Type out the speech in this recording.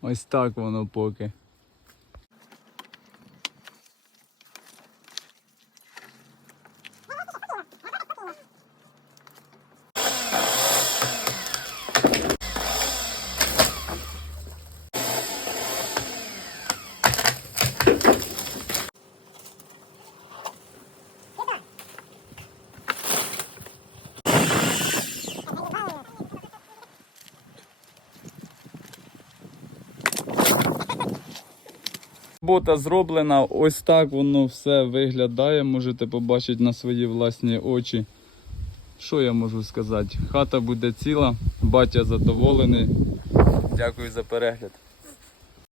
Mas tá com no poker. Робота зроблена, ось так воно все виглядає. Можете побачити на свої власні очі. Що я можу сказати? Хата буде ціла, батя задоволений. Дякую за перегляд.